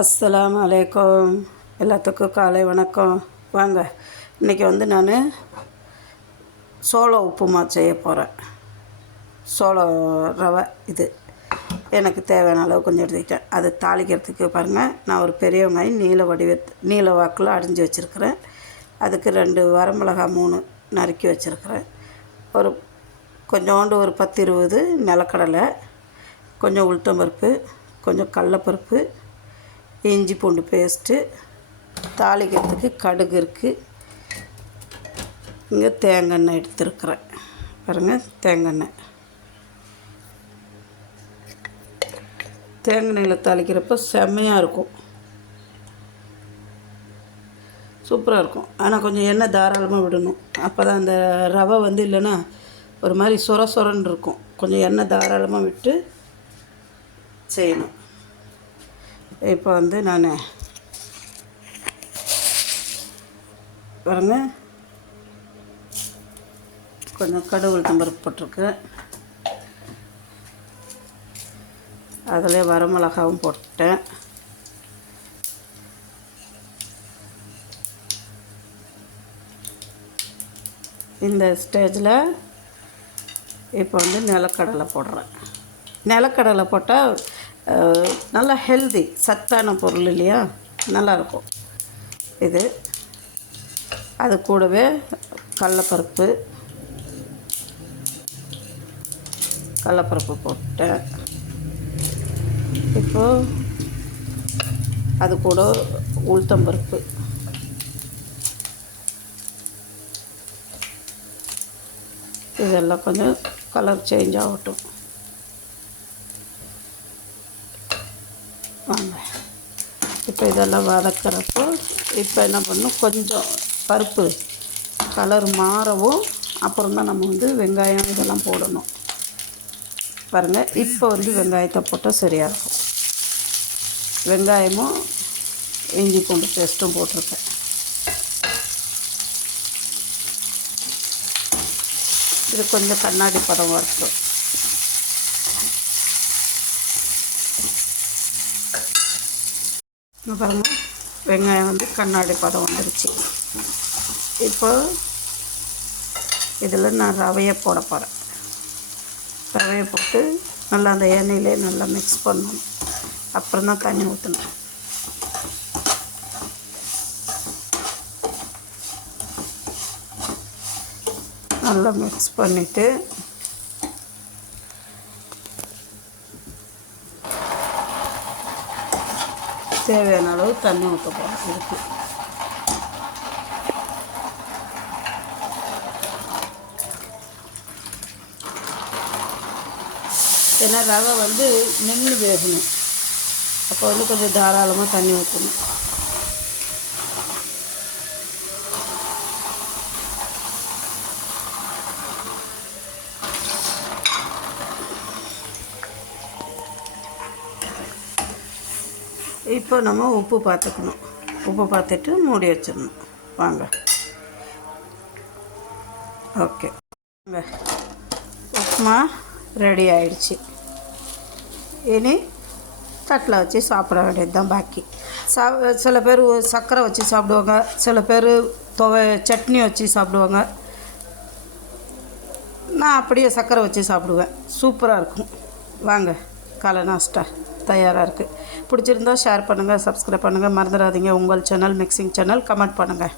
அஸ்ஸலாமு அலைக்கும். எல்லாத்துக்கும் காலை வணக்கம். வாங்க, இன்றைக்கி வந்து நான் சோள உப்புமா செய்ய போகிறேன். சோள ரவை இது எனக்கு தேவையான அளவு கொஞ்சம் எடுத்துக்கிட்டேன். அது தாளிக்கிறதுக்கு பாருங்கள், நான் ஒரு பெரிய வெங்காயம் நீல வாக்கில் அரிஞ்சு வச்சுருக்கிறேன். அதுக்கு 2 வரமிளகா 3 நறுக்கி வச்சுருக்கிறேன். கொஞ்சோண்டு ஒரு 10-20 நிலக்கடலை, கொஞ்சம் உளுத்தம்பருப்பு, கொஞ்சம் கடலப்பருப்பு, இஞ்சி பூண்டு பேஸ்ட்டு, தாளிக்கிறதுக்கு கடுகு இருக்குது. இங்கே தேங்காய் எண்ணெய் எடுத்துருக்குறேன் பாருங்கள். தேங்காய் எண்ணெயில் தாளிக்கிறப்போ செம்மையாக இருக்கும், சூப்பராக இருக்கும். ஆனால் கொஞ்சம் எண்ணெய் தாராளமாக விடணும், அப்போ தான் அந்த ரவை வந்து இல்லைன்னா ஒரு மாதிரி சொரன்னு இருக்கும். கொஞ்சம் எண்ணெய் தாராளமாக விட்டு செய்யணும். இப்போ வந்து நான் பாருங்க, கொஞ்சம் கடுகு உளுத்தம்பருப்பு போட்டிருக்கேன். அதில் வரமிளகாவும் போட்டேன். இந்த ஸ்டேஜில் இப்போ வந்து நிலக்கடலை போடுறேன். நிலக்கடலை போட்டால் நல்லா ஹெல்தி, சத்தான பொருள் இல்லையா, நல்லாயிருக்கும் இது. அது கூடவே கடலப்பருப்பு போட்டேன். இப்போது அது கூட உளுத்தம்பருப்பு, இதெல்லாம் கொஞ்சம் கலர் சேஞ்ச் ஆகட்டும். வாங்க, இப்போ இதெல்லாம் வதக்கிறப்போ இப்போ என்ன பண்ணணும், கொஞ்சம் பருப்பு கலர் மாறவும் அப்புறம் தான் நம்ம வந்து வெங்காயம் இதெல்லாம் போடணும். பாருங்கள், இப்போ வந்து வெங்காயத்தை போட்டால் சரியாக இருக்கும். வெங்காயமும் இஞ்சி பூண்டு பேஸ்ட்டும் போட்டிருக்கேன். இது கொஞ்சம் கண்ணாடி பதம் வரட்டும். பாருங்கள், வெங்காயம் வந்து கண்ணாடி பதம் வந்துருச்சு. இப்போ இதில் நான் ரவையை போட போகிறேன். ரவையை போட்டு நல்லா அந்த எண்ணெயிலே நல்லா மிக்ஸ் பண்ணணும். அப்புறம் தான் தண்ணி ஊற்றணும். நல்லா மிக்ஸ் பண்ணிவிட்டு தேவையான அளவு தண்ணி ஊற்ற போகிறோம். இதுக்கு ஏன்னா ரவை வந்து நின்று வேகணும், அப்போ வந்து கொஞ்சம் தாராளமாக தண்ணி ஊற்றணும். இப்போ நம்ம உப்பு பார்த்துக்கணும். உப்பு பார்த்துட்டு மூடி வச்சிடணும். வாங்க, ஓகே, உப்புமா ரெடி ஆயிடுச்சு. இனி தட்டில் வச்சு சாப்பிட வேண்டியது தான் பாக்கி. சில பேர் சர்க்கரை வச்சு சாப்பிடுவாங்க, சில பேர் சட்னி வச்சு சாப்பிடுவாங்க. நான் அப்படியே சர்க்கரை வச்சு சாப்பிடுவேன், சூப்பராக இருக்கும். வாங்க, காலை நாஸ்டா தயாராக இருக்குது. பிடிச்சிருந்தால் ஷேர் பண்ணுங்கள், சப்ஸ்கிரைப் பண்ணுங்கள், மறந்துடாதீங்க. உங்கள் சேனல் மிக்சிங் சேனல். கமெண்ட் பண்ணுங்கள்.